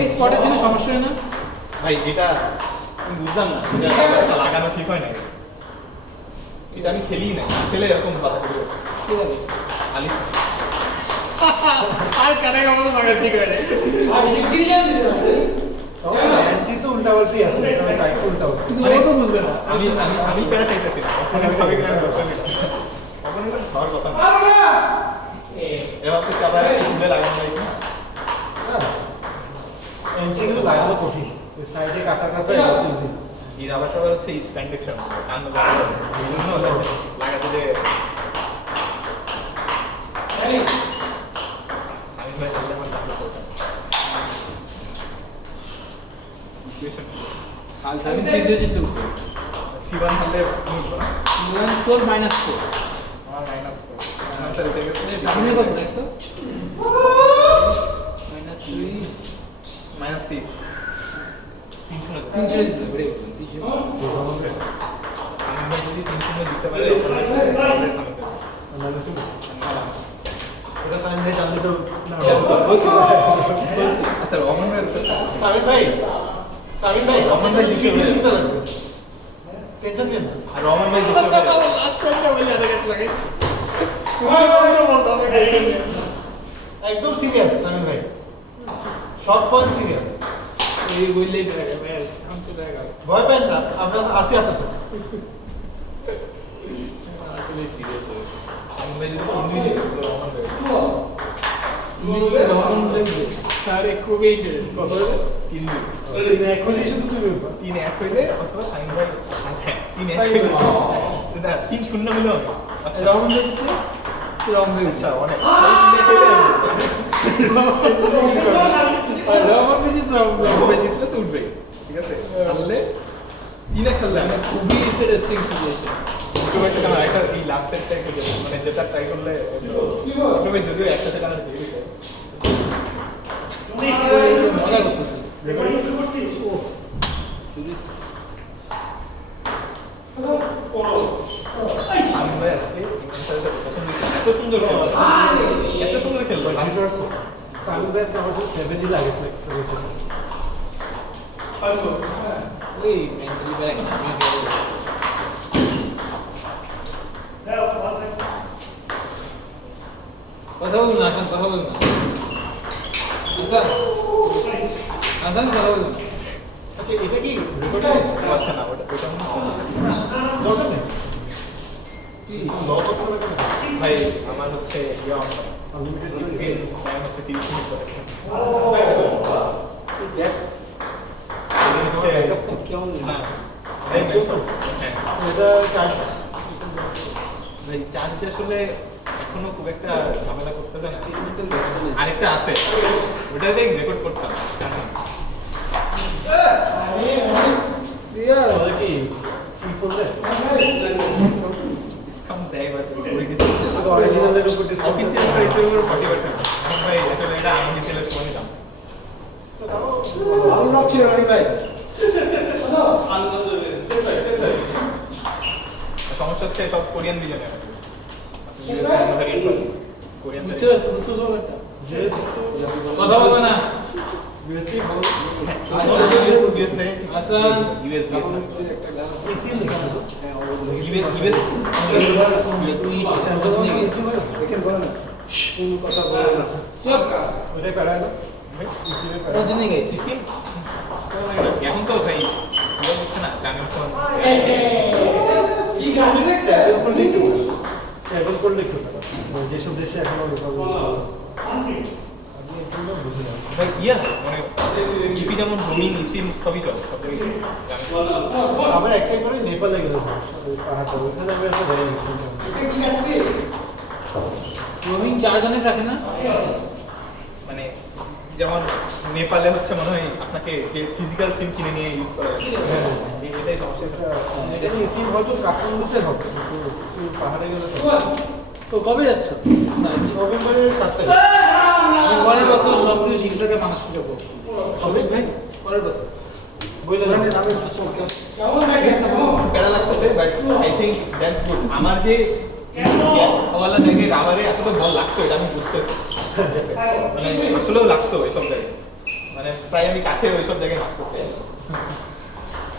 এই স্পটের জন্য সমস্যা হয় না ভাই এটা আমি বুঝলাম না এটা লাগানো ঠিক হয় না এটা আমি খেলি না খেলে এরকম কথা বলি কি হবে আলি আর কানে কামড় মারা ঠিক হয় না আর ইলেকট্রিক জ্যাম দিছে অ্যান্টি তো উল্টাপাল্টি আছে এটা টাইপ উল্টাপাল্টি কিন্তু ও তো বুঝবে না আমি আমি আমি পেড়া চাইতেছি না আমি ভাবি কি আমি বুঝতে দিলাম তখন এটা ধর কথা না এবার তো আবার খুলে লাগানো যায় না অ্যান্টি কিন্তু লাগানো কঠিন এই সাইডে কাটাটা ইজি এই রাবারটা হচ্ছে স্প্যান্ডেক্স কান বিভিন্ন লাগাতে যে এই সাইড বাই সাইড আমার কাছে চলতে ইকুয়েশন কাল সার্ভিস দিয়েছে জিতু থিবান হলে বুঝবো না মিলান তোর -4 আমার মাইনাস আমার উঠে গেছে সামনে কত দেখতো -3 মাইনাস 6 300 দিতে ব্রেক 300 আমি যদি 300 দিতে পারি এটা সাইন দিয়ে জানলে তো আচ্ছা রহমান ভাই সাবিন ভাই রহমান ভাই জিতে জিতে যাবে টেনশন নিন না আর রহমান ভাই জিতে একদম সিরিয়াস সাবিন ভাই সব পয়েন্ট সিরিয়াস এই বললেই ব্রেক ম্যাচ हमसे रहेगा ভয় পেন না আমরা আসি আপনার সাথে আসলে সিরিয়াস আমি ভাই যদি হিন্দি লিখে রহমান ভাই ইংলিশে রহমান লাগবে তারে খুবই ইন্টারেস্ট কত হবে হিন্দি এখন শুধু তুমি 3 এক হইলে অথবা সাইন ভাই হ্যাঁ 3 এক হইলে এটা 3 শূন্য হলো আচ্ছা রহমান লাগবে রহমান আচ্ছা অনেক 3 এক হইলে রহমান বেশি প্রবলেম রহমান ভাই জিতলে তো উঠবে ঠিক আছে তাহলে 3 এক খেললে মানে খুবই ইন্টারেস্টিং সিচুয়েশন একটু একটা কারণ এটা এই লাস্ট সেটটা একটু মানে যেটা ট্রাই করলে একটু ভাই যদিও একসাথে কারণ দিয়ে দিতে মজা করতেছি রেকর্ডিং শুরু করছি ও সিরিয়াস আমি ভাই আজকে ইংলিশটা প্রথম এত সুন্দর খেললো এত সুন্দর খেললো সাবিন ভাই আমার 70 লাগেছে ওই মেন্টালি ব্যাক কথা বলুন না হাসান কথা বলুন না হাসান কথা বলুন আচ্ছা এটা কি আচ্ছা না ওটা দরকার নেই কি লক করতে হবে ভাই আমার হচ্ছে ইয়ে অন আনলিমিটেড স্ক্রিন টাইম হচ্ছে 30 মিনিট করে হচ্ছে কেমন না হ্যাঁ এটা চার্জ ভাই চার্জ আসলে এখনো খুব একটা ঝামেলা করতে দেয় না আরেকটা আছে ওটা দিয়ে রেকর্ড করতাম তাহলে কি কি করলে ডিসকাউন্ট দেয় বাট ওই ডিসকাউন্ট অরিজিনালের উপর ডিসকাউন্ট অফিসিয়াল প্রাইসের উপর 40% ভাই আসলে এটা আনঅফিসিয়াল ফোনই দাম ভালো লক ছিল রানি ভাই সমস্যা হচ্ছে সব কোরিয়ান বিজনে কোরিয়ান বুঝছো বুঝছো ব্যাপারটা কথা বলবে না ইউএসবি ভালো হাসান ইউএসবি এসি লেখা আছে তুমি সেটা নিয়ে গেছো দেখেন বলেন না কোন কথা বলেন না চুপ ওটাই পারায় না রজনী গেছে এখন তো ভাই ইয়ে হচ্ছে না গানের ফোন কি গান দেখছে এখন করলে একটু যেসব দেশে এখনো ভাই ইয়া মানে জিপি যেমন রোমিং ইসিম সবই চলে সব জায়গায় আমরা একটাই করে নেপালে গেলাম পাহাড়টা ওখানে আমি একটা ধরে গেছি রোমিং 4 জনের রাখে না মানে যেমন নেপালে হচ্ছে মনে হয় আপনাকে যে ফিজিক্যাল সিম কিনে নিয়ে ইউজ করা যায় এটাই সমস্যা এখানে এসি হয়তো কাঠমান্ডুতে হবে কিন্তু পাহাড়ে গেলে তো কবে যাচ্ছ নভেম্বরের 7 তারিখ পরের বছর সবকিছু ঠিকঠাক মানুষ সুযোগ কবে ভাই পরের বছর বললেন আমি প্যারা লাগতেছে but I think that's good আমার যে ওয়ালা জায়গায় রাবারে আসলে বল লাগতো এটা আমি বুঝতে মানে আসলেও লাগতো এসব জায়গায় মানে প্রায় আমি কাঠে ওইসব জায়গায় মাছ করতে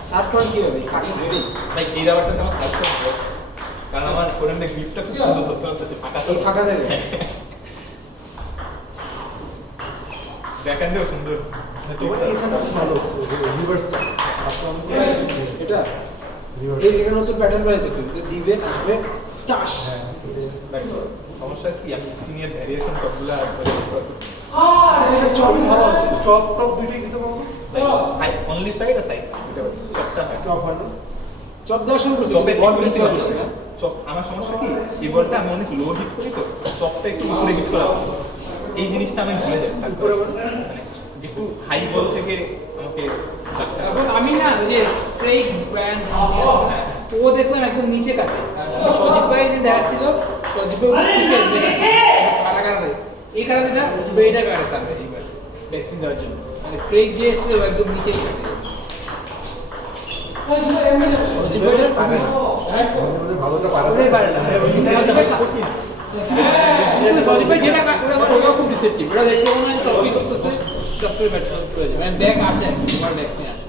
সার্ভ করেন কিভাবে কাঠে ধরে ভাই এই ব্যাপারটা আমার সার্চ করতে হবে। কারণ আমার ফোনের গ্রিপটা খুব সুন্দর ধরতে হচ্ছে ফাঁকা তো এই ফাঁকা জায়গায় ব্যাকএন্ডেও সুন্দর তোমার এই সেটআপ ভালো রিভার্সটা এটা রিভার্স এই এটা নতুন প্যাটার্ন বানাইছে তুমি দিবে আসবে টাস ভাই, সমস্যা কি আমি স্ক্রিনের ভ্যারিয়েশন সবগুলো এটা চপ ভালো আছে চপ টপ দুইটাই দিতে পারবো অনলি সাইড আর সাইড সবটা হয় চপ হয় না চপ দেওয়া শুরু করছে চপের বল বেশি বেশি বেশি না চপ আমার সমস্যা কি এই বলটা আমি অনেক লো হিট করি তো চপটা একটু উপরে হিট করা ভালো। এই জিনিসটা আমি ভুলে যাই উপরে মানে একটু হাই বল থেকে আমাকে এখন আমি না ওই যে ফ্রেক ব্র্যান্ড ও দেখলাম একদম নিচে কাটে আর সজীব ভাই যে দেখাচ্ছিল সজীব ভাই কাটাকাটা এই কারণেটা বেটা কাটে সামনে এই বাস বেসমিন দেওয়ার জন্য মানে ফ্রেক যে এসেছিল ও একদম নিচে কাটে সজীব ভাই ভালোটা পারে ওটাই পারে না সজীব ভাই যেটা ওটা খুব রিসেপ্টিভ ওটা দেখলে মনে হয় টপিক করতেছে ডক্টর ব্যাটার করেছে মানে ব্যাগ আসে তোমার ব্যাগ নিয়ে আসে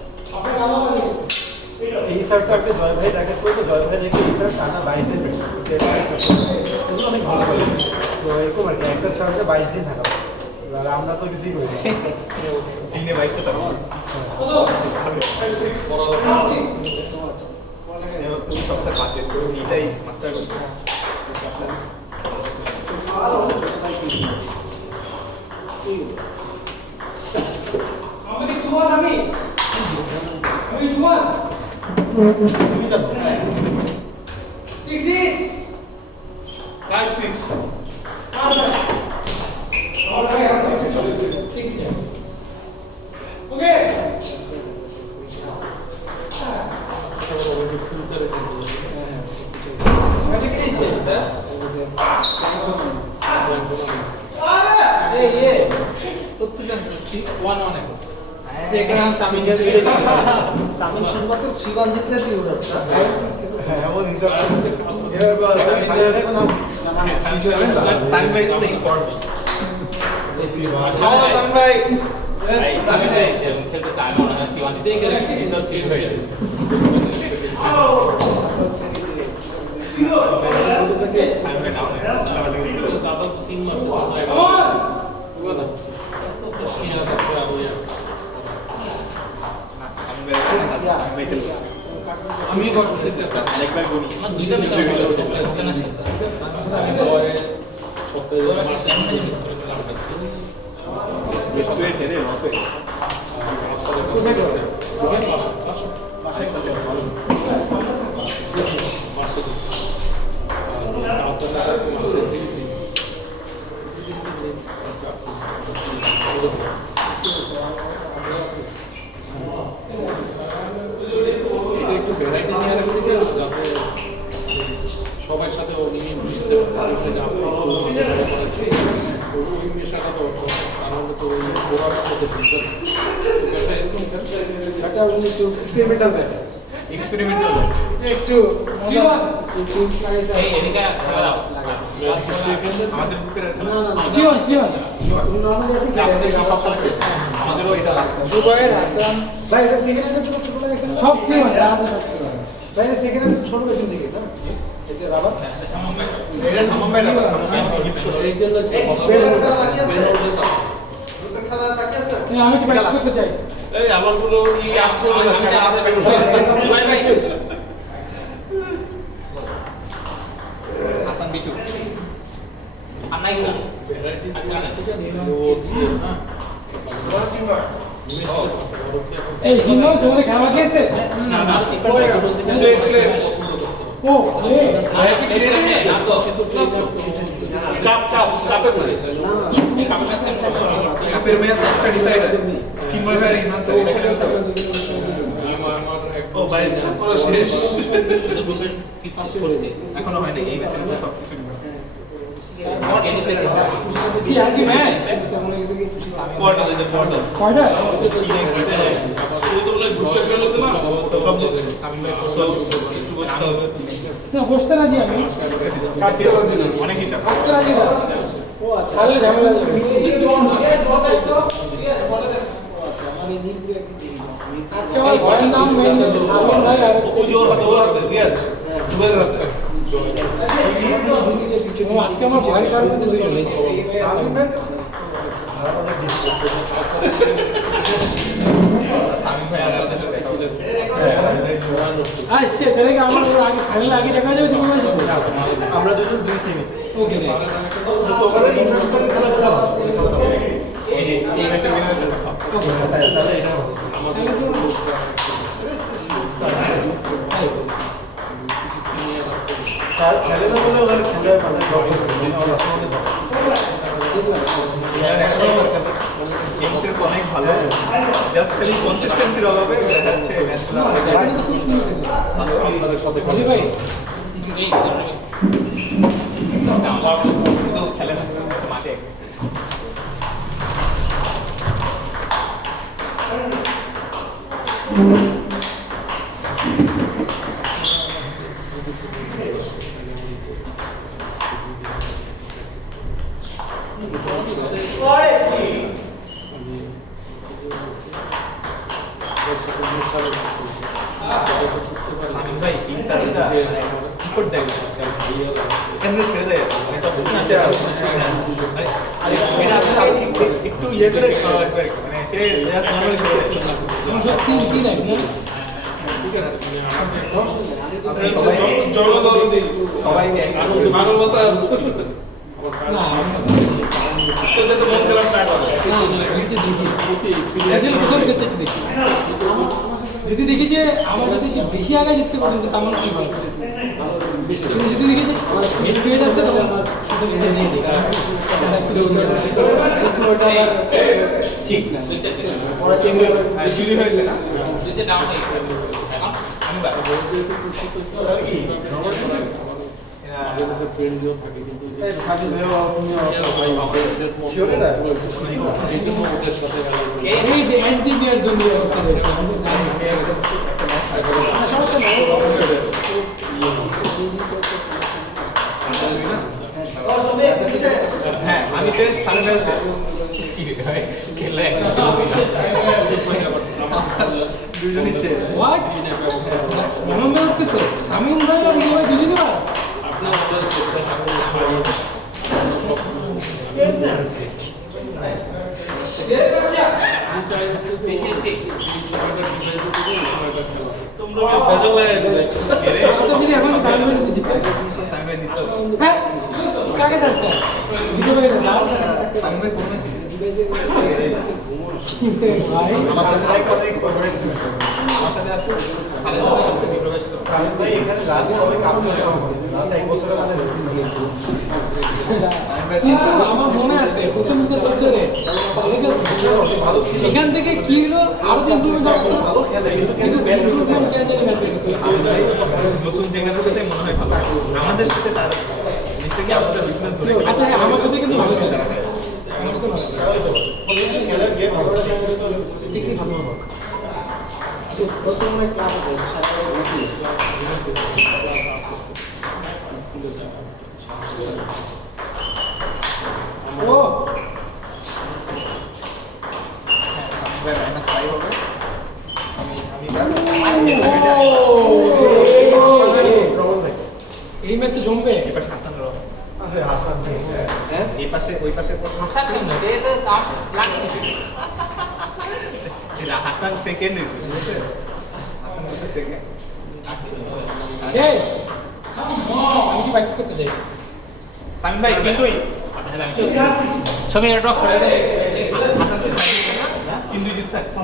এই শার্টটা আপনি জয় ভাই দেখে করতে জয় ভাই দেখে এই শার্ট টানা 22 দিন এগুলো অনেক ভালো করে তো এরকম আর কি একটা শার্টে 22 দিন থাকা আর আমরা তো কিছুই করি না দিনে বাইকটা থাকবে তুমি সবসময় পাতে নিজেই মাস্টার করতে আমি জুয়ান আমি জুয়ান 6 5-6 ওকে সামিন শুধুমাত্র শ্রীবান জিতলে তুই উড়াচ্ছ হ্যাঁ এমন হিসাব সাইন ভাই প্লেইং ফর মি খাওয়া সাইন ভাই সাইন ভাই আমি করতে চেষ্টা আরেকবার বলি আমার দুইটা বেস্টে ছেড়ে লস হয়ে একটু ভ্যারাইটি নিয়ে রাখছি যাতে সবার সাথে উনি মিশতে পারছে যে আপনারাও করেছি ওই মেশাটা তো কারণ তো ওই ওরা সাথে বুঝতে এটা এরকম এটা একটু এক্সপেরিমেন্টাল ব্যাটার এক্সপেরিমেন্টাল একটু জীবন এই এদিকে আমাদের বুকের না না না জীবন জীবন তুমি নরমালি আপনি আমাদের সবটা শেষ আমাদেরও এটা লাস্ট দুবাইয়ের হাসান ভাই এটা সেকেন্ড হ্যান্ডের জন্য ছোট লাগাইছে না সব জীবন যা আছে সব জীবন ভাই এটা সেকেন্ড হ্যান্ড ছোট বেশি দিকে না এটা রাবার এটা সামন ভাই না গিফট করছে এই জন্য বেলার খেলা বাকি আছে দুটো খেলা বাকি আছে আমি তো প্র্যাকটিস করতে চাই এই আমার গুলো ই আপ করে হাসান বিটু আমরা কি ভ্যারাইটি আছে নিয়ে নাও না এই হিন্দু তোমাদের খেলা বাকি আছে না না ও কাপের ম্যাচ একটা ডিসাইডার চিন্ময় ভাই ইমান ও ভাই পুরো শেষ এখনো হয়নি এই ম্যাচের মধ্যে সব কিছু কি আজকে ম্যাচ কেমন হয়েছে কি খুশি কোয়ার্টার দিতে কোয়ার্টার কয়টা না বসতে রাজি আমি অনেক হিসাব বসতে রাজি না ও আচ্ছা তাহলে ঝামেলা আচ্ছা আজকে আমার ভয়ের নাম মেন সামিন ভাই আর হচ্ছে আজকে আমার ভয়ের কারণ হচ্ছে দুইজন সামিন ভাই আর আপনার সাথে দেখা হলো। আচ্ছা তাহলে কি আমার ওর আগে ফাইনাল আগে দেখা যাবে তুমি বলছো আমরা দুজন দুই সেমি ওকে তোমাদের ইন্টারন্যাশনাল খেলাগুলো এই যে এই ম্যাচের উইনারের সাথে তাহলে এটা হবে। খেলে না বলে ওরা খেলে মানে গেমসের অনেক ভালো জাস্ট খালি কনসিস্টেন্সির অভাবে দেখা যাচ্ছে ম্যাচগুলো অনেক ভাই কিন্তু খেলে না মাঠে সামিন ভাই এই সার্ভিসটা কি করতে দেয় এমনি ছেড়ে দেয় মানে তখন আসে আর এটা আপনি আরো একটু ইয়ে করে করা লাগবে মানে সে জাস্ট নরমালি করে আমার সব তিন লাইন না সবাইকে মানবতা না যদি দেখি যে আমার সাথে যে বেশি আগে জিততে পারছে তেমন কি ভালো যদি দেখি যে হেড হয়ে যাচ্ছে তখন নিয়ে দিই ঠিক না কিন্তু চুরি হয়েছে না আমি এই যে অ্যান্টিবিয়ার জন্য ব্যবস্থা রয়েছে আমি তো জানি সমস্যা নেই হ্যাঁ আমি শেষ সামনে শেষ খেললে দুজনই শেষ হোয়াট মনে করতেছে সামিন ভাই আর ইয়ে ভাই দুজনই ভাই আচ্ছা যদি এখন সামিন ভাই যদি জিতে সামনে দিত হ্যাঁ কাকে সাজছে দিতে পারে না সামনে কোন ছিল ভাই আমার সাথে অনেক ফেভারিট ছিল আমার সাথে আছে সাড়ে 7 আছে বিপ্রবেশ তো সামিন ভাই এখানে লাস্ট কবে কাপ নিয়ে আসছে লাস্ট এক বছরের মানে কিন্তু আমার মনে আছে প্রথম দিকে সবচেয়ে ভালো সেখান থেকে কি হলো আরো যে ইমপ্রুভমেন্ট হলো ভালো খেলে কিন্তু ইমপ্রুভমেন্ট কে জানি না নতুন জায়গাগুলোতে মনে হয় ভালো আমাদের সাথে তার জিনিসটা কি আমাদের বিজনেস ধরে আচ্ছা হ্যাঁ আমার সাথে কিন্তু ভালো খেলে আমার সাথে ভালো খেলার গেম ভালো ঠিকই ভালো হবে বর্তমানে ক্লাব আছে ও মাইনাস 5 হবে এই ম্যাচে জমবে এই পাশে হাসান রহ আছে হাসান ভাই এই পাশে ওই পাশে হাসান কেন এটা তো লাগে হাসান সেকেন্ড হয়েছে হাসান সেকেন্ড এই আমি কি প্র্যাকটিস করতে যাই সামিন ভাই কিন্তুই ছবি এটা ড্রপ করে হাসান কিন্তু জিতছে